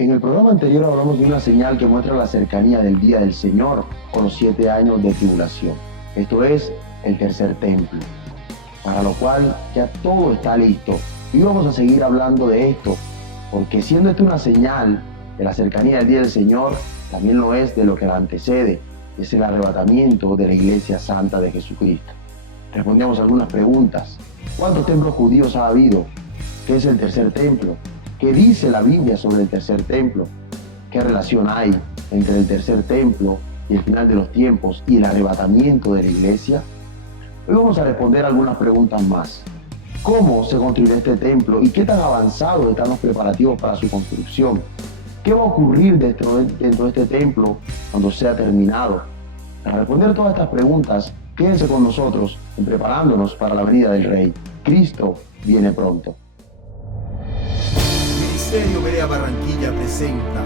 En el programa anterior hablamos de una señal que muestra la cercanía del día del Señor con los 7 años de tribulación. Esto es el tercer templo, para lo cual ya todo está listo. Y vamos a seguir hablando de esto, porque siendo esto una señal de la cercanía del día del Señor, también lo es de lo que la antecede, es el arrebatamiento de la Iglesia Santa de Jesucristo. Respondíamos algunas preguntas. ¿Cuántos templos judíos ha habido? ¿Qué es el tercer templo? ¿Qué dice la Biblia sobre el tercer templo? ¿Qué relación hay entre el tercer templo y el final de los tiempos y el arrebatamiento de la iglesia? Hoy vamos a responder algunas preguntas más. ¿Cómo se construirá este templo y qué tan avanzados están los preparativos para su construcción? ¿Qué va a ocurrir dentro de este templo cuando sea terminado? Para responder todas estas preguntas, quédense con nosotros en Preparándonos para la venida del Rey. Cristo viene pronto. Ministerio Berea Barranquilla presenta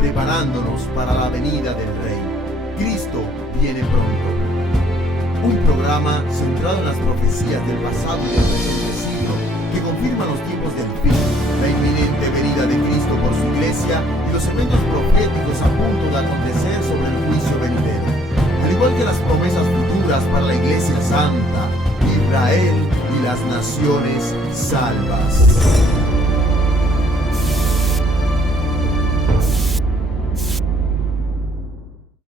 Preparándonos para la venida del Rey. Cristo viene pronto. Un programa centrado en las profecías del pasado y del presente siglo que confirman los tiempos del fin, la inminente venida de Cristo por su iglesia y los eventos proféticos a punto de acontecer sobre el juicio venidero, al igual que las promesas futuras para la iglesia santa, Israel y las naciones salvas.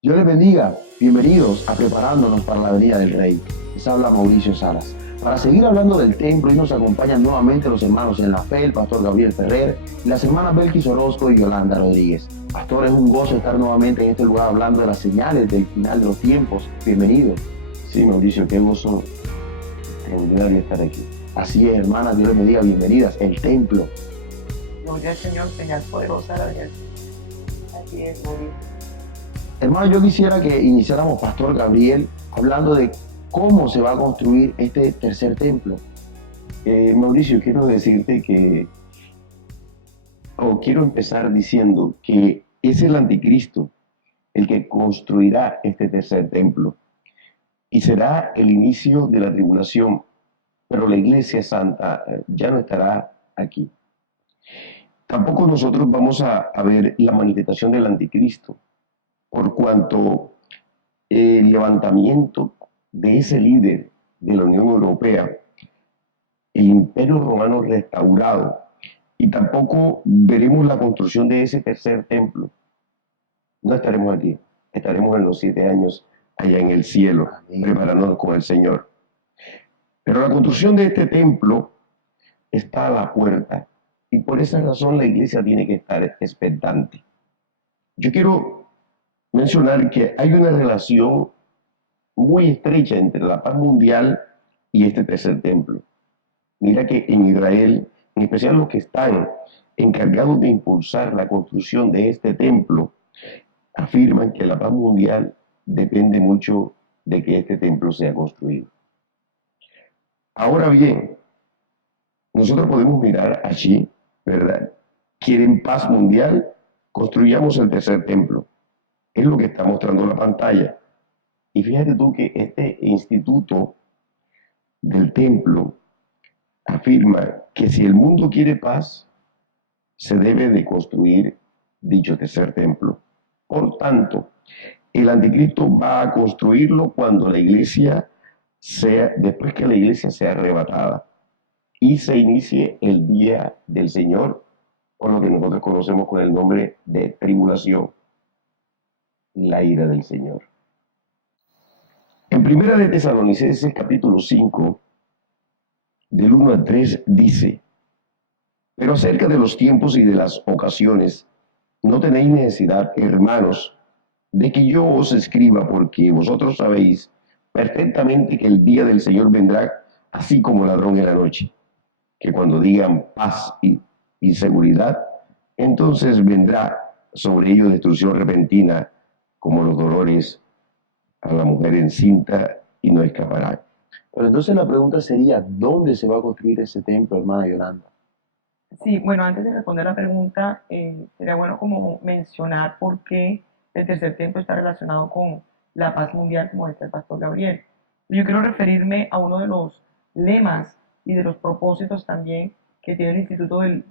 Dios les bendiga, bienvenidos a Preparándonos para la venida del Rey. Les habla Mauricio Salas. Para seguir hablando del templo, y nos acompañan nuevamente los hermanos en la fe, el pastor Gabriel Ferrer y las hermanas Belkis Orozco y Yolanda Rodríguez. Pastor, es un gozo estar nuevamente en este lugar hablando de las señales del final de los tiempos. Bienvenidos. Sí, Mauricio, qué gozo de estar aquí. Así es, hermanas, Dios les bendiga, bienvenidas. El templo. Gloria al Señor, señal poderosa de la vida. Así es, Mauricio. Hermano, yo quisiera que iniciáramos, Pastor Gabriel, hablando de cómo se va a construir este tercer templo. Mauricio, quiero decirte quiero empezar diciendo que es el anticristo el que construirá este tercer templo y será el inicio de la tribulación, pero la iglesia santa ya no estará aquí. Tampoco nosotros vamos a ver la manifestación del anticristo, por cuanto el levantamiento de ese líder de la Unión Europea, el Imperio Romano restaurado, y tampoco veremos la construcción de ese tercer templo. No estaremos aquí, estaremos en los 7 años allá en el cielo, preparándonos con el Señor. Pero la construcción de este templo está a la puerta, y por esa razón la iglesia tiene que estar expectante. Yo quiero mencionar que hay una relación muy estrecha entre la paz mundial y este tercer templo. Mira que en Israel, en especial los que están encargados de impulsar la construcción de este templo, afirman que la paz mundial depende mucho de que este templo sea construido. Ahora bien, nosotros podemos mirar allí, ¿verdad? ¿Quieren paz mundial? Construyamos el tercer templo. Es lo que está mostrando la pantalla. Y fíjate tú que este instituto del templo afirma que si el mundo quiere paz, se debe de construir dicho tercer templo. Por tanto, el anticristo va a construirlo cuando la iglesia después que la iglesia sea arrebatada y se inicie el día del Señor, o lo que nosotros conocemos con el nombre de tribulación, la ira del Señor. En Primera de Tesalonicenses capítulo 5, del 1 al 3 dice: pero acerca de los tiempos y de las ocasiones, no tenéis necesidad, hermanos, de que yo os escriba, porque vosotros sabéis perfectamente que el día del Señor vendrá así como ladrón en la noche, que cuando digan paz y seguridad, entonces vendrá sobre ellos destrucción repentina, como los dolores a la mujer encinta, y no escapará. Pero entonces la pregunta sería, ¿dónde se va a construir ese templo, hermana Yolanda? Sí, bueno, antes de responder la pregunta, sería bueno como mencionar por qué el tercer templo está relacionado con la paz mundial, como decía el pastor Gabriel. Yo quiero referirme a uno de los lemas y de los propósitos también que tiene el Instituto del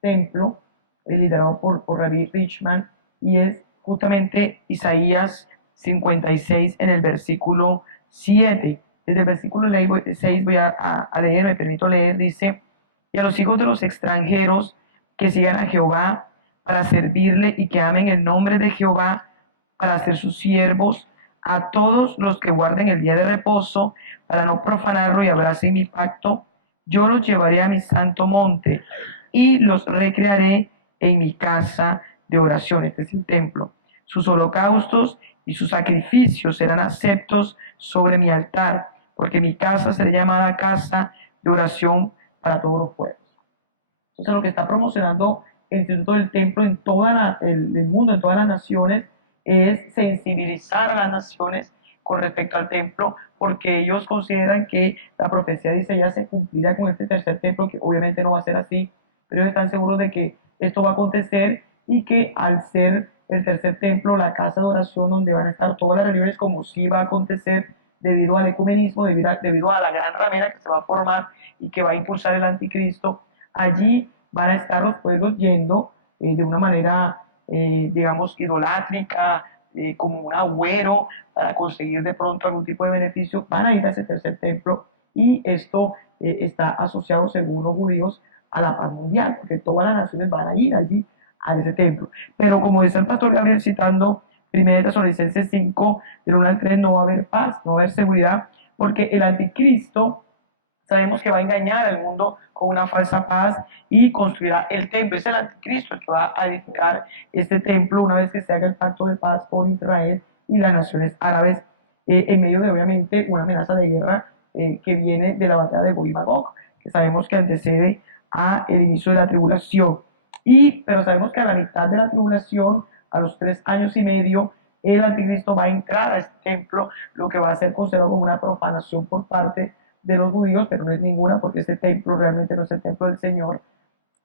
Templo, liderado por Rabbi Richman, y es justamente Isaías 56 en el versículo 7. Desde el versículo 6 voy a leer, me permito leer, dice: y a los hijos de los extranjeros que sigan a Jehová para servirle y que amen el nombre de Jehová para ser sus siervos, a todos los que guarden el día de reposo para no profanarlo y abracen mi pacto, yo los llevaré a mi santo monte y los recrearé en mi casa de oración. Este es el templo. Sus holocaustos y sus sacrificios serán aceptos sobre mi altar, porque mi casa será llamada casa de oración para todos los pueblos. Entonces, lo que está promocionando el Instituto del Templo en todo el mundo, en todas las naciones, es sensibilizar a las naciones con respecto al templo, porque ellos consideran que la profecía de Isaías se cumplirá con este tercer templo, que obviamente no va a ser así, pero ellos están seguros de que esto va a acontecer y que al ser el tercer templo, la casa de oración donde van a estar todas las religiones, como sí va a acontecer debido al ecumenismo, debido a la gran ramera que se va a formar y que va a impulsar el anticristo, allí van a estar los pueblos yendo de una manera, digamos, idolátrica, como un agüero, para conseguir de pronto algún tipo de beneficio, van a ir a ese tercer templo, y esto está asociado, según los judíos, a la paz mundial, porque todas las naciones van a ir allí a ese templo. Pero como dice el pastor Gabriel citando 1 Tesalonicenses 5, del 1 al 3, no va a haber paz, no va a haber seguridad, porque el anticristo sabemos que va a engañar al mundo con una falsa paz y construirá el templo. Es el anticristo el que va a edificar este templo una vez que se haga el pacto de paz con Israel y las naciones árabes, en medio de obviamente una amenaza de guerra que viene de la batalla de Gog y Magog, que sabemos que antecede al inicio de la tribulación. Pero sabemos que a la mitad de la tribulación, a los 3 años y medio, el anticristo va a entrar a este templo, lo que va a ser considerado como una profanación por parte de los judíos, pero no es ninguna, porque este templo realmente no es el templo del Señor,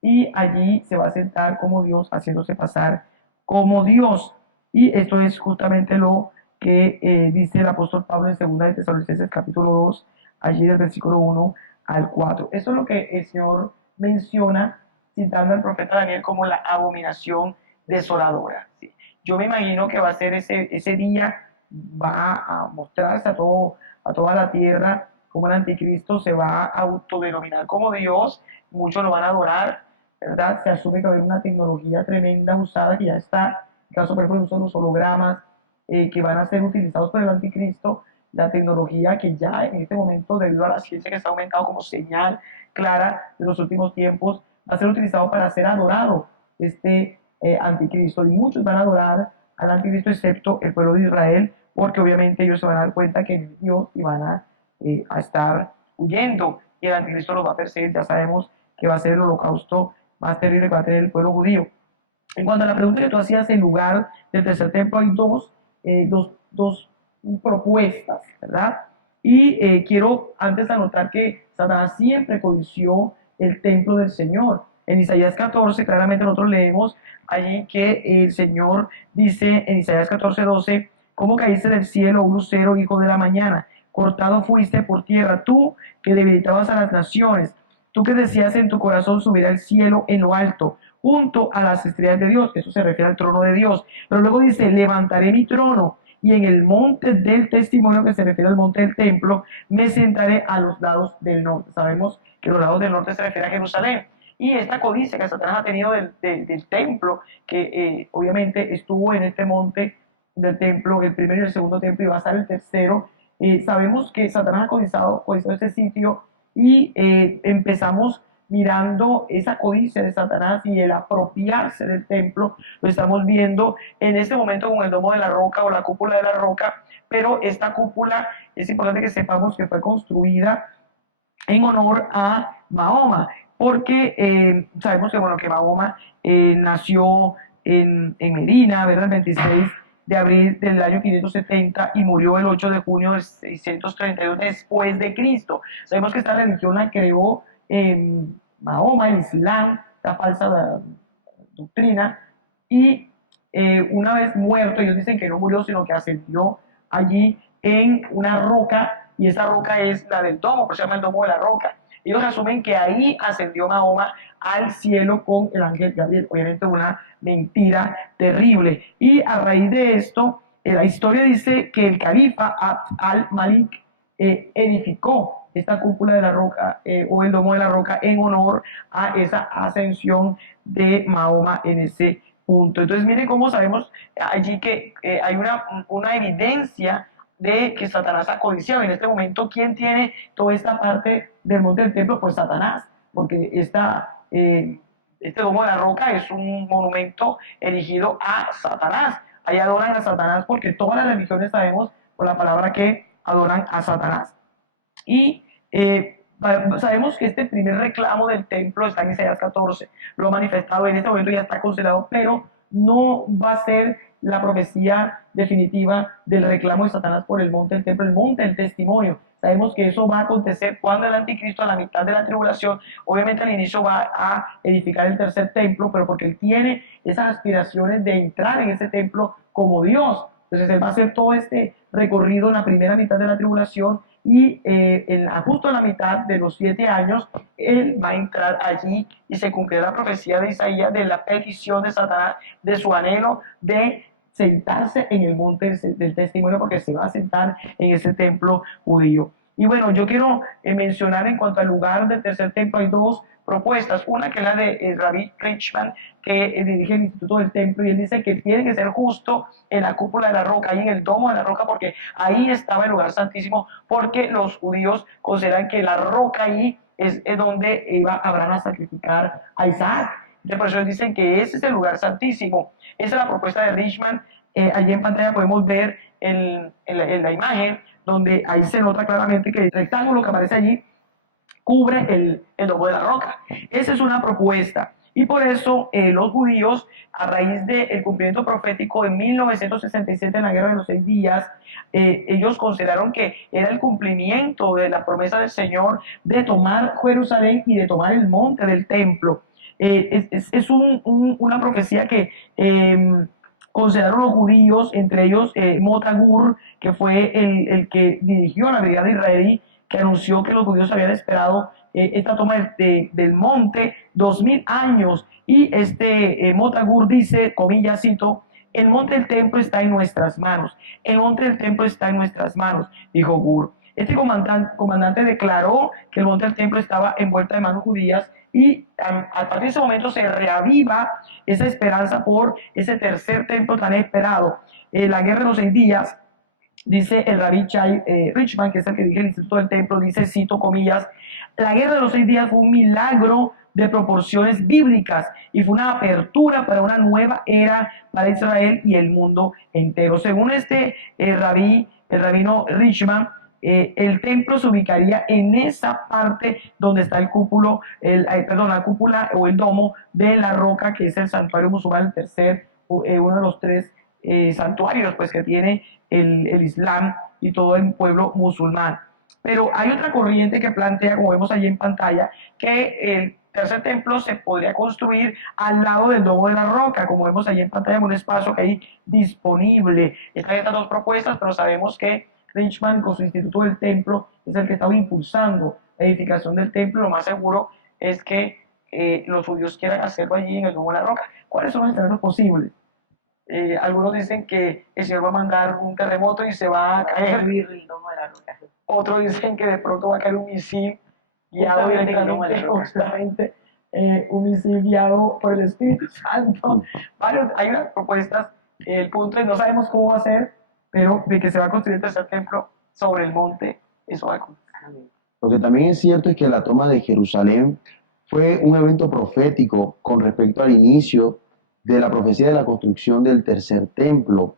y allí se va a sentar como Dios, haciéndose pasar como Dios. Y esto es justamente lo que dice el apóstol Pablo en 2 de Tesalonicenses capítulo 2, allí del versículo 1 al 4. Esto es lo que el Señor menciona citando al profeta Daniel como la abominación desoladora. ¿Sí? Yo me imagino que va a ser ese día, va a mostrarse a toda la tierra como el anticristo se va a autodenominar como Dios, muchos lo van a adorar, ¿verdad? Se asume que va a haber una tecnología tremenda usada, que ya está, en caso por ejemplo de uso de los hologramas, que van a ser utilizados por el anticristo, la tecnología que ya en este momento, debido a la ciencia que se ha aumentado como señal clara de los últimos tiempos, va a ser utilizado para ser adorado este anticristo, y muchos van a adorar al anticristo excepto el pueblo de Israel, porque obviamente ellos se van a dar cuenta que es Dios y van a estar huyendo, y el anticristo los va a perseguir. Ya sabemos que va a ser el holocausto más terrible que va a tener el pueblo judío. En cuanto a la pregunta que tú hacías, en lugar del tercer templo hay dos propuestas, ¿verdad? Y quiero antes anotar que Satanás siempre codició el templo del Señor. En Isaías 14, claramente nosotros leemos allí que el Señor dice en Isaías 14:12: ¿cómo caíste del cielo, oh lucero, hijo de la mañana? Cortado fuiste por tierra, tú que debilitabas a las naciones, tú que decías en tu corazón: subir al cielo en lo alto, junto a las estrellas de Dios. Eso se refiere al trono de Dios. Pero luego dice: levantaré mi trono, y en el monte del testimonio, que se refiere al monte del templo, me sentaré a los lados del norte. Sabemos que los lados del norte se refiere a Jerusalén. Y esta codicia que Satanás ha tenido del templo, que obviamente estuvo en este monte del templo, el primero y el segundo templo, y va a estar el tercero. Sabemos que Satanás ha codiciado este sitio, y empezamos mirando esa codicia de Satanás y el apropiarse del templo. Lo estamos viendo en este momento con el domo de la roca o la cúpula de la roca, pero esta cúpula es importante que sepamos que fue construida en honor a Mahoma, porque sabemos que, bueno, que Mahoma nació en Medina, ¿verdad? El 26 de abril del año 570 y murió el 8 de junio de 632 después de Cristo. Sabemos que esta religión la creó Mahoma, el Islam, la falsa doctrina, y una vez muerto, ellos dicen que no murió, sino que ascendió allí en una roca, y esa roca es la del domo, por eso se llama el domo de la roca. ellos asumen que ahí ascendió Mahoma al cielo con el ángel Gabriel. Obviamente una mentira terrible. Y a raíz de esto, la historia dice que el califa Abd al-Malik edificó esta cúpula de la roca o el domo de la roca en honor a esa ascensión de Mahoma en ese punto. Entonces miren cómo sabemos allí que hay una evidencia de que Satanás ha codiciado. En este momento, ¿quién tiene toda esta parte del monte del templo? Pues Satanás, porque este domo de la roca es un monumento erigido a Satanás. Ahí adoran a Satanás porque todas las religiones sabemos por la palabra que adoran a Satanás. Y sabemos que este primer reclamo del templo está en Isaías 14, lo ha manifestado, en este momento ya está considerado, pero no va a ser la profecía definitiva del reclamo de Satanás por el monte del templo, el monte del testimonio. Sabemos que eso va a acontecer cuando el anticristo, a la mitad de la tribulación, obviamente al inicio va a edificar el tercer templo, pero porque él tiene esas aspiraciones de entrar en ese templo como Dios. Entonces él va a hacer todo este recorrido en la primera mitad de la tribulación y justo en la mitad de los 7 años, él va a entrar allí y se cumplirá la profecía de Isaías de la petición de Satanás, de su anhelo de sentarse en el monte del testimonio, porque se va a sentar en ese templo judío. Y bueno, yo quiero mencionar en cuanto al lugar del tercer templo, hay dos propuestas. Una que es la de Rabbi Richman, que dirige el Instituto del Templo, y él dice que tiene que ser justo en la cúpula de la roca, ahí en el domo de la roca, porque ahí estaba el lugar santísimo, porque los judíos consideran que la roca ahí es donde iba Abraham a sacrificar a Isaac. Entonces, por eso dicen que ese es el lugar santísimo. Esa es la propuesta de Richman. Allí en pantalla podemos ver en la imagen, donde ahí se nota claramente que el rectángulo que aparece allí cubre el domo de la roca. Esa es una propuesta. Y por eso los judíos, a raíz del cumplimiento profético en 1967 en la Guerra de los 6 Días, ellos consideraron que era el cumplimiento de la promesa del Señor de tomar Jerusalén y de tomar el monte del templo. Es una profecía que consideraron los judíos, entre ellos Motagur, que fue el que dirigió la brigada israelí, que anunció que los judíos habían esperado esta toma del monte 2000 años. Y Motagur dice, comillas, cito, el monte del templo está en nuestras manos. El monte del templo está en nuestras manos, dijo Gur. Este comandante declaró que el monte del templo estaba envuelto de manos judías y a partir de ese momento se reaviva esa esperanza por ese tercer templo tan esperado. La guerra de los 6 días, dice el Rabbi Chai Richman, que es el que dirige el Instituto del Templo, dice, cito comillas, la guerra de los 6 días fue un milagro de proporciones bíblicas y fue una apertura para una nueva era para Israel y el mundo entero. Según el rabino Richman, el templo se ubicaría en esa parte donde está la cúpula o el domo de la roca, que es el santuario musulmán, el tercer, uno de los 3 santuarios pues, que tiene el Islam y todo el pueblo musulmán. Pero hay otra corriente que plantea, como vemos allí en pantalla, que el tercer templo se podría construir al lado del domo de la roca, como vemos allí en pantalla, en un espacio que hay disponible. Están estas dos propuestas, pero sabemos que Richman con su Instituto del Templo es el que estaba impulsando la edificación del templo. Lo más seguro es que los judíos quieran hacerlo allí en el domo de la roca. ¿Cuáles son los escenarios posibles? Algunos dicen que el Señor va a mandar un terremoto y se va a caer el domo de la roca. Otros dicen que de pronto va a caer un misil guiado directamente, justamente un misil guiado por el Espíritu Santo. Hay unas propuestas. El punto es, no sabemos cómo va a ser, pero de que se va a construir el tercer templo sobre el monte, eso va a acontecer. Lo que también es cierto es que la toma de Jerusalén fue un evento profético con respecto al inicio de la profecía de la construcción del tercer templo.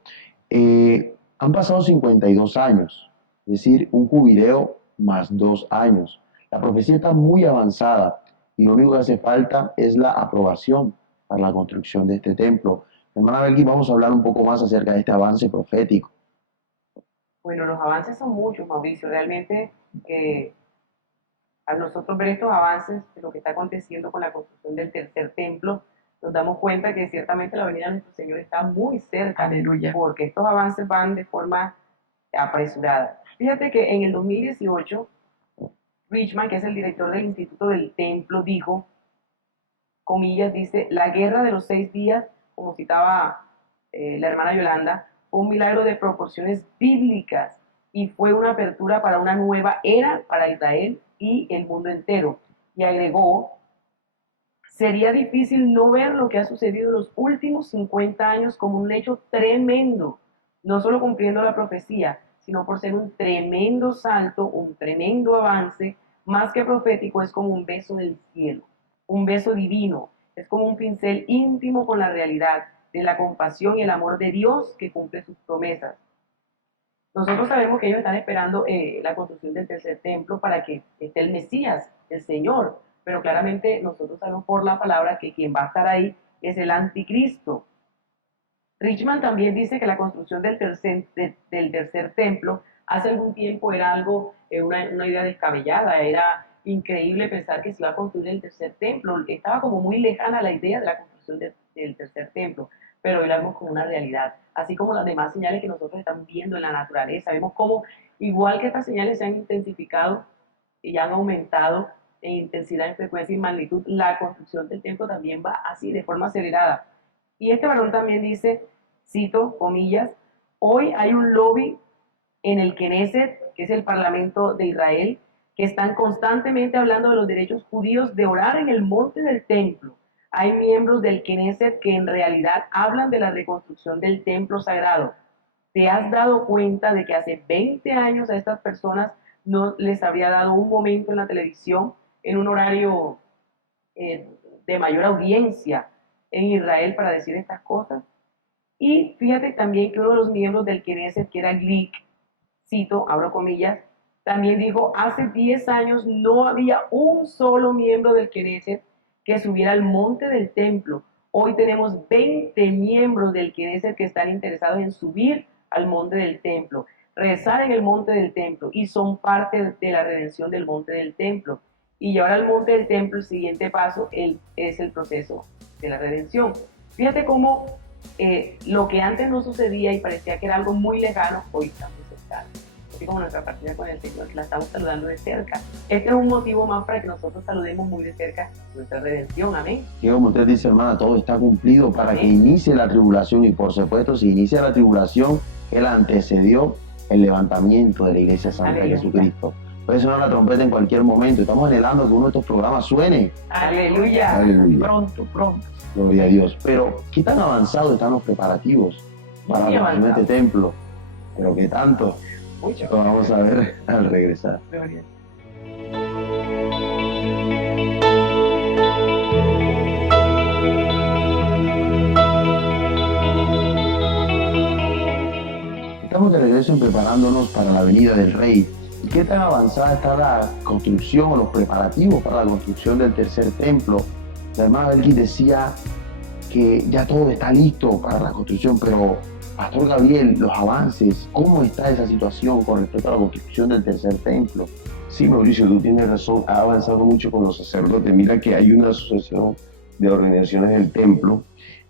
Han pasado 52 años, es decir, un jubileo más 2 años. La profecía está muy avanzada y lo único que hace falta es la aprobación para la construcción de este templo. Hermana Belkis, vamos a hablar un poco más acerca de este avance profético. Bueno, los avances son muchos, Mauricio. Realmente, al nosotros ver estos avances de lo que está aconteciendo con la construcción del tercer templo, nos damos cuenta que ciertamente la venida de nuestro Señor está muy cerca. Aleluya. Porque estos avances van de forma apresurada. Fíjate que en el 2018 Richman, que es el director del Instituto del Templo, dijo, comillas, dice, la guerra de los 6 días, como citaba la hermana Yolanda, fue un milagro de proporciones bíblicas y fue una apertura para una nueva era para Israel y el mundo entero. Y agregó, sería difícil no ver lo que ha sucedido en los últimos 50 años como un hecho tremendo, no solo cumpliendo la profecía, sino por ser un tremendo salto, un tremendo avance, más que profético, es como un beso del cielo, un beso divino, es como un pincel íntimo con la realidad de la compasión y el amor de Dios que cumple sus promesas. Nosotros sabemos que ellos están esperando la construcción del tercer templo para que esté el Mesías, el Señor, pero claramente nosotros sabemos por la palabra que quien va a estar ahí es el anticristo. Richman también dice que la construcción del tercer templo hace algún tiempo era algo, una idea descabellada, era increíble pensar que se iba a construir el tercer templo, estaba como muy lejana la idea de la construcción del tercer templo, pero hoy la vemos como una realidad, así como las demás señales que nosotros estamos viendo en la naturaleza, vemos como igual que estas señales se han intensificado y han aumentado en intensidad, en frecuencia y magnitud, la construcción del templo también va así, de forma acelerada. Y este varón también dice, cito, comillas, hoy hay un lobby en el Knesset, que es el Parlamento de Israel, que están constantemente hablando de los derechos judíos de orar en el monte del templo. Hay miembros del Knesset que en realidad hablan de la reconstrucción del templo sagrado. ¿Te has dado cuenta de que hace 20 años a estas personas no les habría dado un momento en la televisión, en un horario de mayor audiencia en Israel para decir estas cosas? Y fíjate también que uno de los miembros del Knesset, que era Glick, cito, abro comillas, también dijo, hace 10 años no había un solo miembro del Knesset que subiera al monte del templo. Hoy tenemos 20 miembros del Knesset que están interesados en subir al monte del templo, rezar en el monte del templo y son parte de la redención del monte del templo. Y ahora al monte del templo, el siguiente paso es el proceso de la redención. Fíjate cómo lo que antes no sucedía y parecía que era algo muy lejano, hoy está muy cercano. Así como nuestra partida con el Señor, la estamos saludando de cerca. Este es un motivo más para que nosotros saludemos muy de cerca nuestra redención. Amén. Que como usted dice, hermana, todo está cumplido para que inicie la tribulación, y por supuesto, si inicia la tribulación, él antecedió el levantamiento de la Iglesia Santa de Jesucristo. Puede sonar la trompeta en cualquier momento. Estamos anhelando que uno de estos programas suene. Aleluya. Aleluya. Pronto, pronto. Gloria a Dios. Pero, ¿qué tan avanzados están los preparativos para Muy la construcción de este templo? Pero ¿qué tanto? Mucho. Lo vamos a ver al regresar. Gloria. Estamos de regreso en preparándonos para la venida del Rey. ¿Y qué tan avanzada está la construcción o los preparativos para la construcción del tercer templo? La hermana Belkis decía que ya todo está listo para la construcción, pero Pastor Gabriel, los avances, ¿cómo está esa situación con respecto a la construcción del tercer templo? Sí, Mauricio, tú tienes razón, ha avanzado mucho con los sacerdotes. Mira que hay una asociación de organizaciones del templo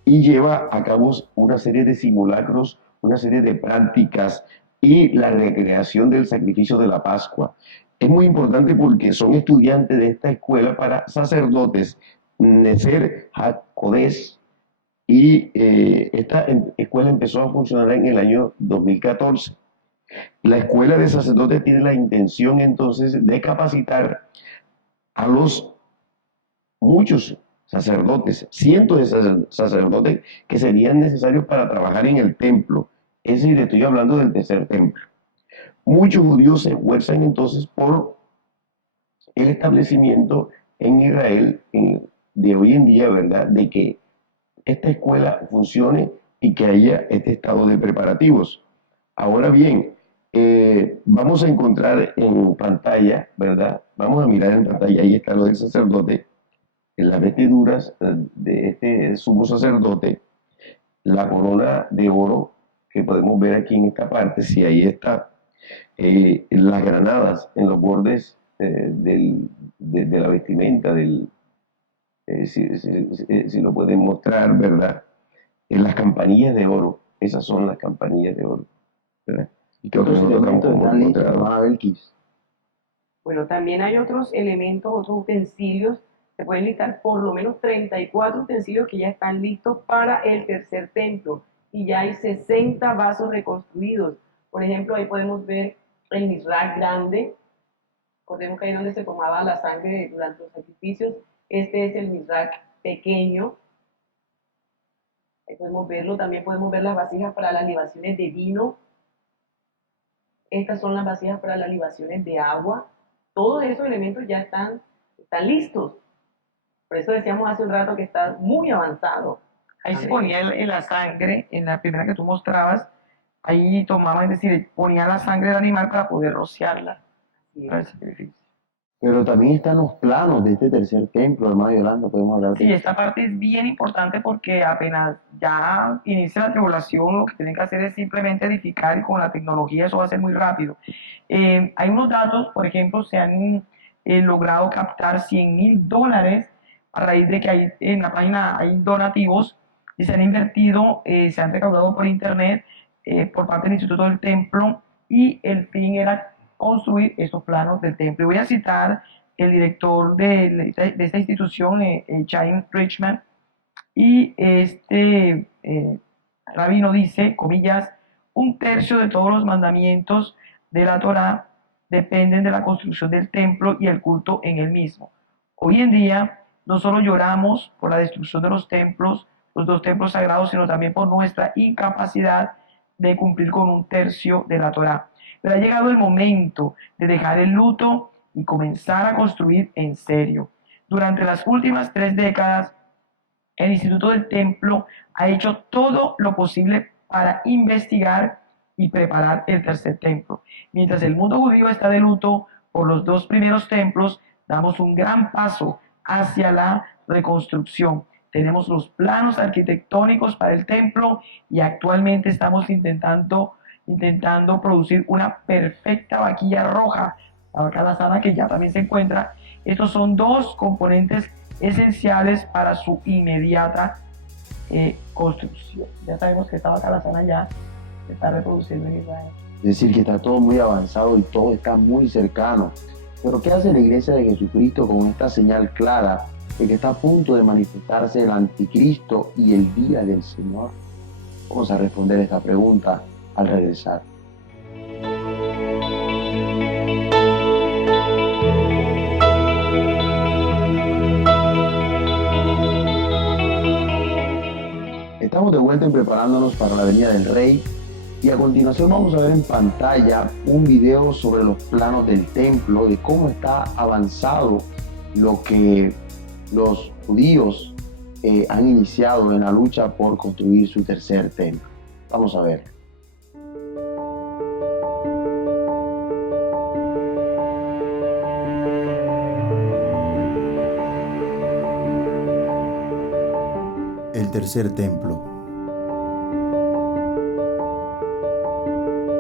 y lleva a cabo una serie de simulacros, una serie de prácticas y la recreación del sacrificio de la Pascua. Es muy importante porque son estudiantes de esta escuela para sacerdotes, Nefer HaKodesh, y esta escuela empezó a funcionar en el año 2014. La escuela de sacerdotes tiene la intención entonces de capacitar a los muchos sacerdotes, cientos de sacerdotes que serían necesarios para trabajar en el templo. Es decir, estoy hablando del tercer templo. Muchos judíos se esfuerzan entonces por el establecimiento en Israel de hoy en día, ¿verdad?, de que esta escuela funcione y que haya este estado de preparativos. Ahora bien, vamos a encontrar en pantalla, ¿verdad? Vamos a mirar en pantalla, ahí está lo del sacerdote, en las vestiduras de este sumo sacerdote, la corona de oro que podemos ver aquí en esta parte, si ahí está, las granadas en los bordes de la vestimenta, si lo pueden mostrar, ¿verdad? En las campanillas de oro, esas son las campanillas de oro, ¿verdad? ¿Y qué otros elementos están listos, hermana Belkis? Bueno, también hay otros elementos, otros utensilios. Se pueden listar por lo menos 34 utensilios que ya están listos para el tercer templo. Y ya hay 60 vasos reconstruidos. Por ejemplo, ahí podemos ver el misrach grande. Recordemos que ahí donde se tomaba la sangre durante los sacrificios. Este es el misrach pequeño. Ahí podemos verlo. También podemos ver las vasijas para las libaciones de vino. Estas son las vasijas para las libaciones de agua. Todos esos elementos ya están listos. Por eso decíamos hace un rato que está muy avanzado. Ahí se ponía la sangre, en la primera que tú mostrabas, ahí tomaban, es decir, ponía la sangre del animal para poder rociarla para el sacrificio. Pero también están los planos de este tercer templo, hermana Yolanda, podemos hablar de Sí, esta parte es bien importante porque apenas ya inicia la tribulación, lo que tienen que hacer es simplemente edificar y con la tecnología eso va a ser muy rápido. Hay unos datos, por ejemplo, se han logrado captar $100,000 a raíz de que hay, en la página hay donativos y se han invertido, se han recaudado por internet por parte del Instituto del Templo y el fin era construir estos planos del templo. Y voy a citar el director de esta institución, Chaim Richman, y este rabino dice, comillas, 1/3 de todos los mandamientos de la Torá dependen de la construcción del templo y el culto en el mismo. Hoy en día no solo lloramos por la destrucción de los templos, los 2 templos sagrados, sino también por nuestra incapacidad de cumplir con 1/3 de la Torá. Pero ha llegado el momento de dejar el luto y comenzar a construir en serio. Durante las últimas 3 décadas, el Instituto del Templo ha hecho todo lo posible para investigar y preparar el tercer templo. Mientras el mundo judío está de luto por los 2 primeros templos, damos un gran paso hacia la reconstrucción. Tenemos los planos arquitectónicos para el templo y actualmente estamos intentando producir una perfecta vaquilla roja, la vaca lazana que ya también se encuentra. Estos son 2 componentes esenciales para su inmediata construcción. Ya sabemos que esta vaca lazana ya se está reproduciendo en Israel. Es decir, que está todo muy avanzado y todo está muy cercano. Pero ¿qué hace la Iglesia de Jesucristo con esta señal clara de que está a punto de manifestarse el anticristo y el día del Señor? Vamos a responder esta pregunta al regresar. Estamos de vuelta en Preparándonos para la Venida del Rey y a continuación vamos a ver en pantalla un video sobre los planos del templo, de cómo está avanzado lo que los judíos han iniciado en la lucha por construir su tercer templo. Vamos a ver. El tercer templo.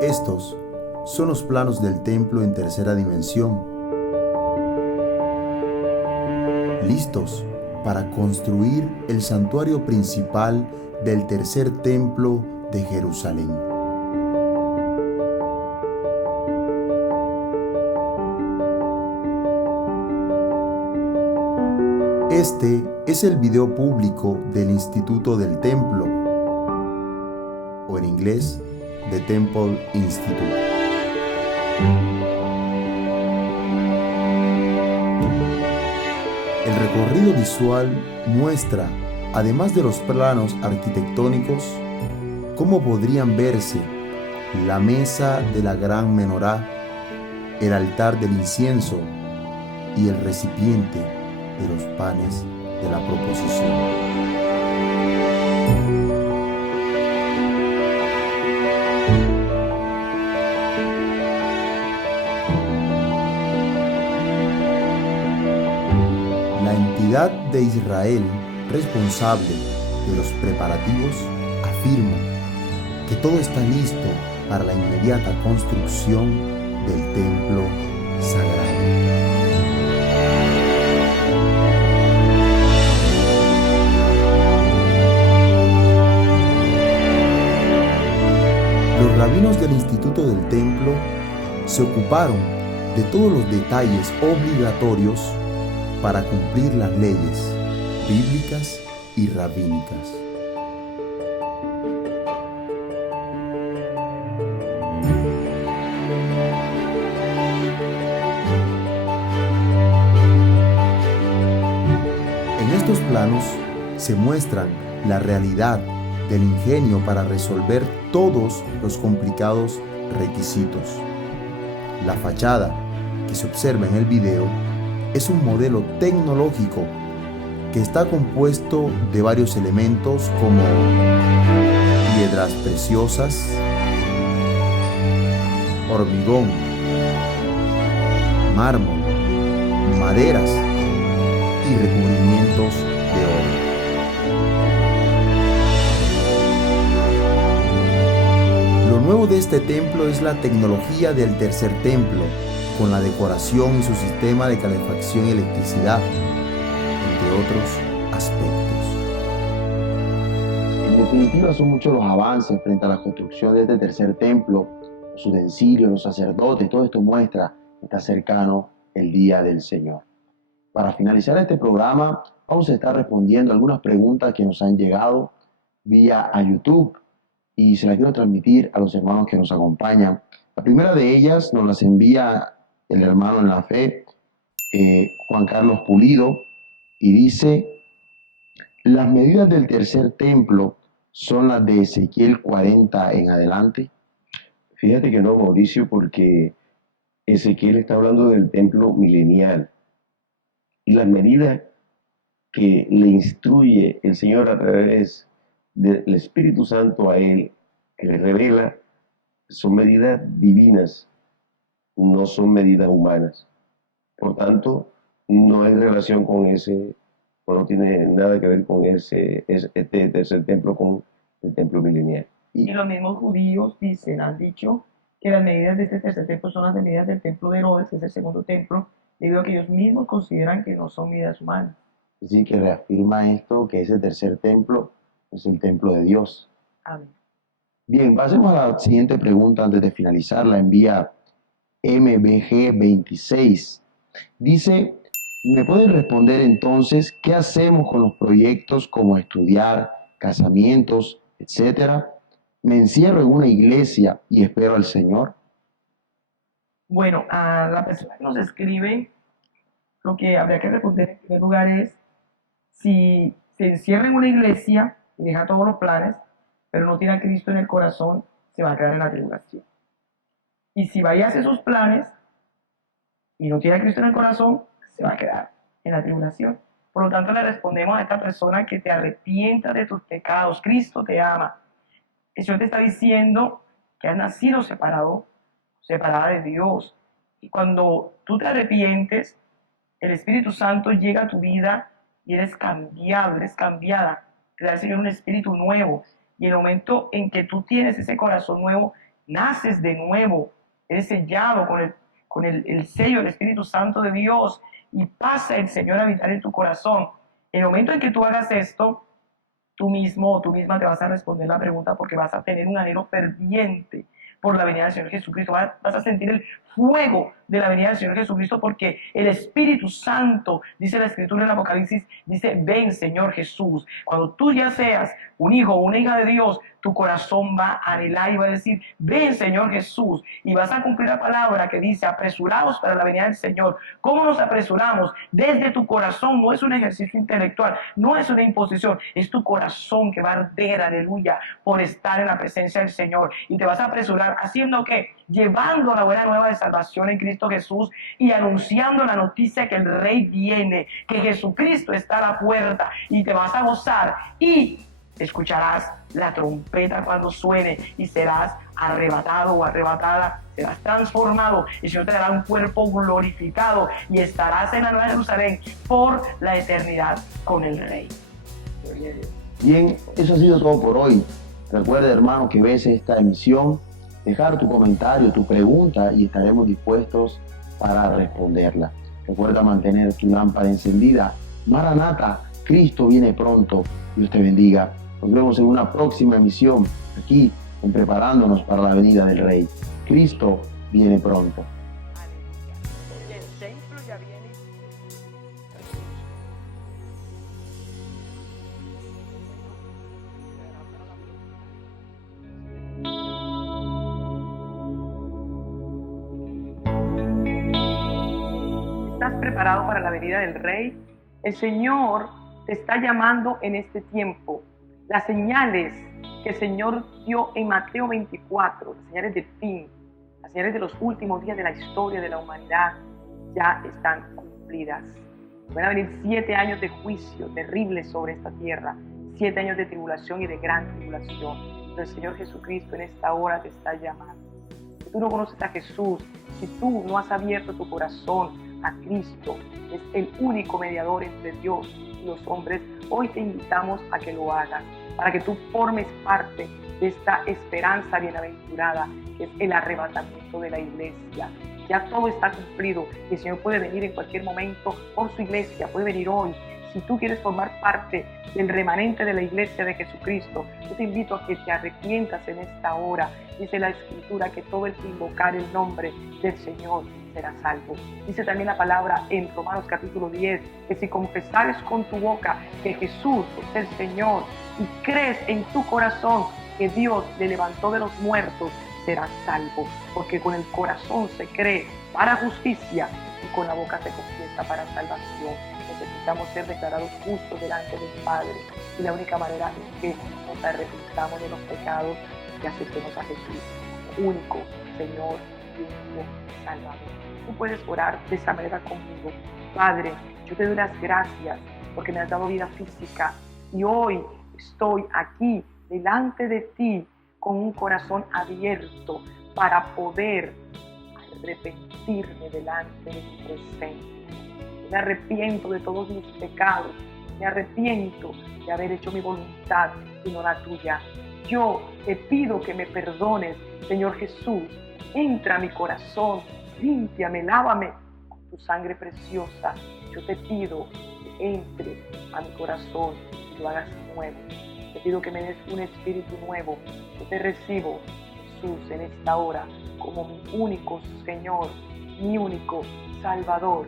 Estos son los planos del templo en tercera dimensión, listos para construir el santuario principal del tercer templo de Jerusalén. Este es el video público del Instituto del Templo, o en inglés, The Temple Institute. El recorrido visual muestra, además de los planos arquitectónicos, cómo podrían verse la mesa de la gran menorá, el altar del incienso y el recipiente de los panes de la proposición. La entidad de Israel responsable de los preparativos afirma que todo está listo para la inmediata construcción del templo sagrado. Los rabinos del Instituto del Templo se ocuparon de todos los detalles obligatorios para cumplir las leyes bíblicas y rabínicas. En estos planos se muestran la realidad del ingenio para resolver todos los complicados requisitos. La fachada que se observa en el video es un modelo tecnológico que está compuesto de varios elementos como piedras preciosas, hormigón, mármol, maderas y recubrimientos de oro. Lo nuevo de este templo es la tecnología del tercer templo, con la decoración y su sistema de calefacción y electricidad, entre otros aspectos. En definitiva, son muchos los avances frente a la construcción de este tercer templo, los utensilios, los sacerdotes, todo esto muestra que está cercano el día del Señor. Para finalizar este programa, vamos a estar respondiendo algunas preguntas que nos han llegado vía a YouTube y se las quiero transmitir a los hermanos que nos acompañan. La primera de ellas nos las envía el hermano en la fe, Juan Carlos Pulido, y dice: ¿las medidas del tercer templo son las de Ezequiel 40 en adelante? Fíjate que no, Mauricio, porque Ezequiel está hablando del templo milenial. Y las medidas que le instruye el Señor a través del Espíritu Santo a él, que le revela, son medidas divinas, no son medidas humanas. Por tanto, no hay relación con ese, no tiene nada que ver con este tercer templo, con el templo milenial. Y los mismos judíos han dicho que las medidas de este tercer templo son las medidas del templo de Herodes, que es el segundo templo, debido a que ellos mismos consideran que no son medidas humanas. Es decir, que reafirma esto, que ese tercer templo es el templo de Dios. Amén. Bien, pasemos a la siguiente pregunta antes de finalizar. La envía MBG26. Dice: ¿me pueden responder entonces qué hacemos con los proyectos como estudiar, casamientos, etcétera? ¿Me encierro en una iglesia y espero al Señor? Bueno, a la persona que nos escribe, lo que habría que responder en primer lugar es si se encierra en una iglesia y deja todos los planes, pero no tiene a Cristo en el corazón, se va a quedar en la tribulación. Y si va y hace sus planes y no tiene a Cristo en el corazón, se va a quedar en la tribulación. Por lo tanto, le respondemos a esta persona que te arrepientas de tus pecados. Cristo te ama. El Señor te está diciendo que has nacido separada de Dios. Y cuando tú te arrepientes, el Espíritu Santo llega a tu vida y eres cambiado, eres cambiada. Te da el Señor un espíritu nuevo. Y en el momento en que tú tienes ese corazón nuevo, naces de nuevo. Eres sellado con el sello del Espíritu Santo de Dios y pasa el Señor a habitar en tu corazón. En el momento en que tú hagas esto, tú mismo o tú misma te vas a responder la pregunta, porque vas a tener un anhelo ferviente por la venida del Señor Jesucristo. Vas a sentir el fuego de la venida del Señor Jesucristo, porque el Espíritu Santo, dice la Escritura en el Apocalipsis, dice: ven, Señor Jesús. Cuando tú ya seas un hijo o una hija de Dios, tu corazón va a anhelar y va a decir: ven, Señor Jesús. Y vas a cumplir la palabra que dice: apresuraos para la venida del Señor. ¿Cómo nos apresuramos? Desde tu corazón. No es un ejercicio intelectual, no es una imposición, es tu corazón que va a arder, aleluya, por estar en la presencia del Señor. Y te vas a apresurar haciendo ¿qué? Llevando la buena nueva de salvación en Cristo Jesús y anunciando la noticia que el Rey viene, que Jesucristo está a la puerta, y te vas a gozar y escucharás la trompeta cuando suene y serás arrebatado o arrebatada, serás transformado y el Señor te dará un cuerpo glorificado y estarás en la Nueva Jerusalén por la eternidad con el Rey. Bien, eso ha sido todo por hoy. Recuerda, hermano, que ves esta emisión, dejar tu comentario, tu pregunta, y estaremos dispuestos para responderla. Recuerda mantener tu lámpara encendida. Maranata, Cristo viene pronto. Dios te bendiga. Nos vemos en una próxima emisión aquí en Preparándonos para la venida del Rey. Cristo viene pronto. preparado para la venida del Rey? El Señor te está llamando en este tiempo. Las señales que el Señor dio en Mateo 24, las señales del fin, las señales de los últimos días de la historia de la humanidad, ya están cumplidas. Van a venir 7 años de juicio terribles sobre esta tierra, 7 años de tribulación y de gran tribulación. Pero el Señor Jesucristo en esta hora te está llamando. Si tú no conoces a Jesús, si tú no has abierto tu corazón a Cristo, es el único mediador entre Dios y los hombres, hoy te invitamos a que lo hagas, para que tú formes parte de esta esperanza bienaventurada, que es el arrebatamiento de la iglesia. Ya todo está cumplido y el Señor puede venir en cualquier momento por su iglesia, puede venir hoy. Si tú quieres formar parte del remanente de la iglesia de Jesucristo, yo te invito a que te arrepientas en esta hora. Dice la Escritura que todo el que invocar el nombre del Señor será salvo. Dice también la palabra en Romanos capítulo 10, que si confesares con tu boca que Jesús es el Señor y crees en tu corazón que Dios le levantó de los muertos, serás salvo. Porque con el corazón se cree para justicia y con la boca se confiesa para salvación. Necesitamos ser declarados justos delante del Padre y la única manera es que nos arrepintamos de los pecados y aceptemos a Jesús como único Señor y único Salvador. Tú puedes orar de esa manera conmigo. Padre, yo te doy las gracias porque me has dado vida física y hoy estoy aquí delante de ti con un corazón abierto para poder arrepentirme delante de tu presencia. Me arrepiento de todos mis pecados, me arrepiento de haber hecho mi voluntad y no la tuya. Yo te pido que me perdones, Señor Jesús. Entra a mi corazón, límpiame, lávame con tu sangre preciosa. Yo te pido que entres a mi corazón y lo hagas nuevo. Te pido que me des un espíritu nuevo. Yo te recibo, Jesús, en esta hora como mi único Señor, mi único Salvador,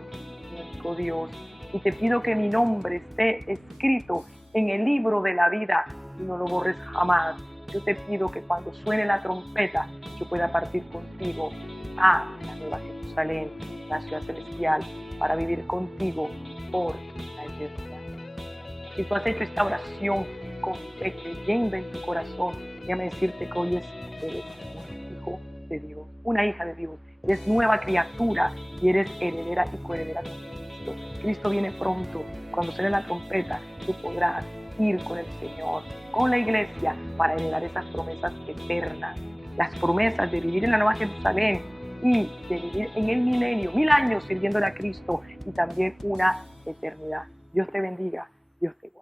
mi único Dios. Y te pido que mi nombre esté escrito en el libro de la vida y no lo borres jamás. Yo te pido que cuando suene la trompeta yo pueda partir contigo a la nueva Jerusalén, la ciudad celestial, para vivir contigo por la eternidad. Si tú has hecho esta oración con fe, creyendo en tu corazón, déjame decirte que hoy eres un hijo de Dios, una hija de Dios, eres nueva criatura y eres heredera y coheredera con Cristo. Cristo viene pronto. Cuando suene la trompeta, tú podrás ir con el Señor, con la iglesia, para heredar esas promesas eternas, las promesas de vivir en la nueva Jerusalén y de vivir en el milenio, 1000 años sirviéndole a Cristo y también una eternidad. Dios te bendiga, Dios te guarde.